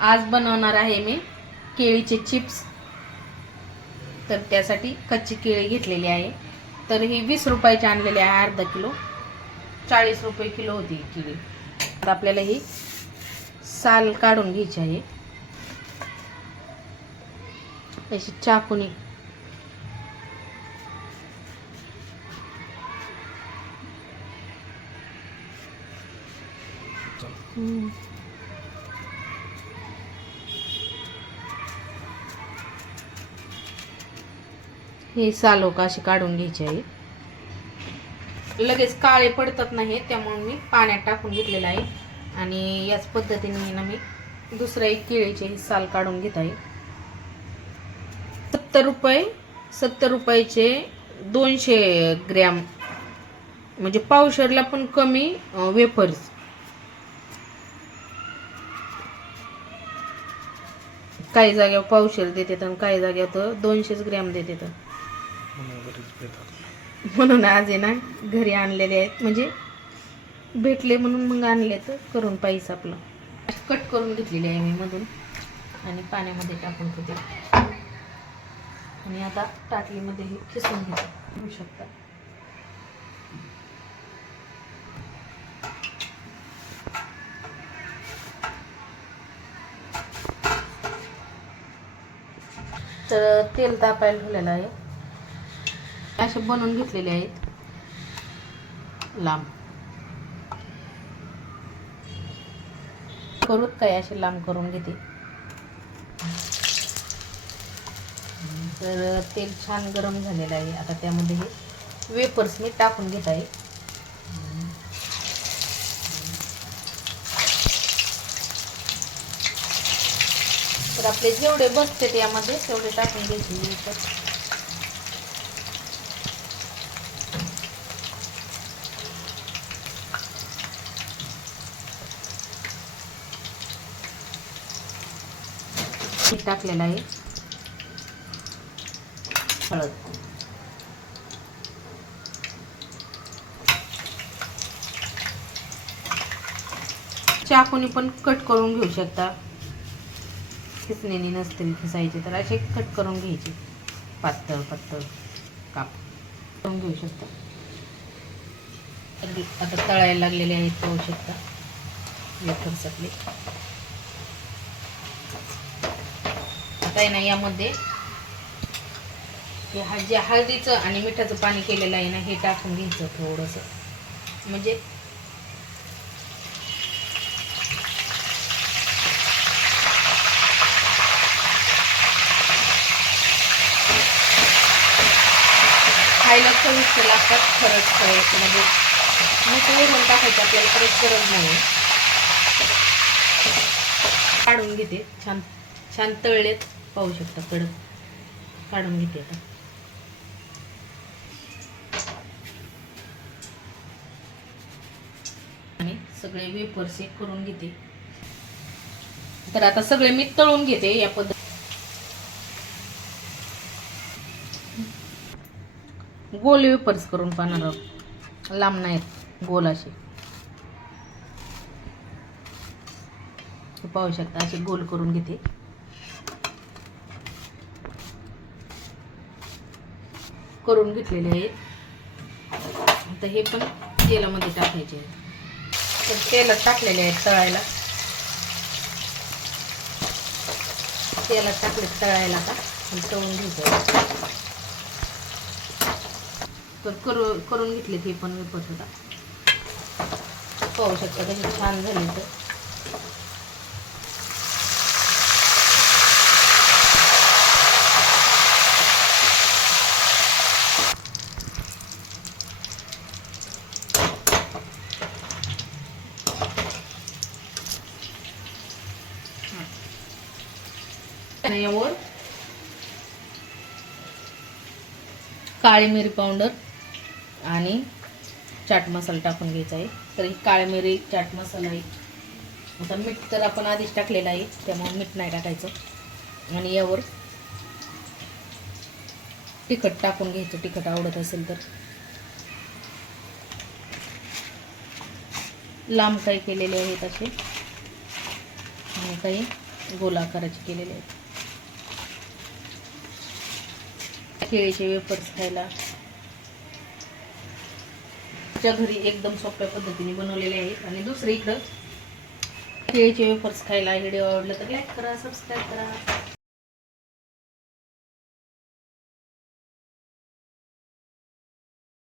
आज बनवणार आहे मी केळीचे चिप्स. तर त्यासाठी कच्ची केळी घेतलेली आहे. तर ही वीस रुपयाची आणलेली आहे अर्धा किलो. चाळीस रुपये किलो होती केळी. आता आपल्याला ही साल काढून घ्यायची आहे. अशी चाकूनी hmm. हे सालोका अशी काढून घ्यायची आहे. लगेच काळे पडतात नाही त्यामुळे मी पाण्यात टाकून घेतलेलं आहे. आणि याच पद्धतीने ना मी दुसरं एक केळीचे ही साल काढून घेत आहे. सत्तर रुपये सत्तर रुपयाचे दोनशे ग्रॅम म्हणजे पावशरला पण कमी वेफर्स. काही जाग्यावर पावशेर देते आणि काही जाग्यावर तर दोनशेच ग्रॅम देते तर म्हणून आज आहे ना घरी आणलेले आहेत. म्हणजे भेटले म्हणून मग आणले तर करून पाहिजे आपलं. कट करून घेतलेली आहे मी मधून. आणि पाण्यामध्ये टाकून ठेवते. आणि आता टाकलीमध्ये हे खिसून घेते. घेऊ शकता. तर तेल तापायला ठेवलेलं आहे. असे बनवून घेतलेले आहेत. लांब. करूत काय असे लांब करून घेते? तर तेल छान गरम झालेलं आहे. आता त्यामध्ये हे वेपर्स मी टाकून घेत आहे. तर आपले जेवढे बसते यामध्ये तेवढे टाकून घ्यायचे वेपर्स मीठ टाकलेलं आहे? हळद. चाकूने पण कट करून घेऊ शकता. खिसणीने नसतील खिसायचे तर असे कट करून घ्यायचे. पातळ पातळ काप. करून घेऊ शकता. अगदी आता तळायला लागलेले आहेत पाहू शकता. वेफर्स आपले आता आहे ना यामध्ये. हे हा जे हळदीचं आणि मिठाचं पाणी केलेलं आहे ना हे टाकून घ्यायचं थोडंसं. म्हणजे खायला चविष्ट लागतात खरंच खरंच म्हणजे मीठ वरून टाकायचं आपल्याला खरंच गरज नाही. काढून घेते. छान छान तळलेत. पाहू शकता कडक. काढून घेते आता. आणि सगळे वेपर्स एक करून घेते. तर आता सगळे मी तळून घेते या पद्धत गोल वेपर्स करून पाहणार आहोत. लांब नाहीत गोल असे. पाहू शकता असे गोल करून घेते. करून घेतलेले आहेत. आता हे पण तेलामध्ये टाकायचे आहेत. तर तेलात टाकलेले आहेत तळायला. तेलात टाकले तळायला आता. तळून घ्यायचं तर करू करून घेतले ते पण वेपत होता पाहू शकता कसे छान झाले तर. यावर काळी मिरी पावडर आणि चाट मसाला टाकून घ्यायचा आहे. तर ही काळी मिरी चाट मसाला आहे. आता मीठ तर आपण आधीच टाकलेलं आहे त्यामुळे मीठ नाही टाकायचं. आणि यावर तिखट टाकून घ्यायचं तिखट आवडत असेल तर. लांब काही केलेले आहेत असे. आणि काही गोलाकाराचे केलेले आहेत. केळीचे वेफर्स खायला. च्या घरी एकदम सोप्या पद्धतीने बनवलेले आहेत. आणि दुसरी इकडं केळीचे वेफर्स खायला व्हिडिओ आवडला तर लाईक करा सबस्क्राईब करा.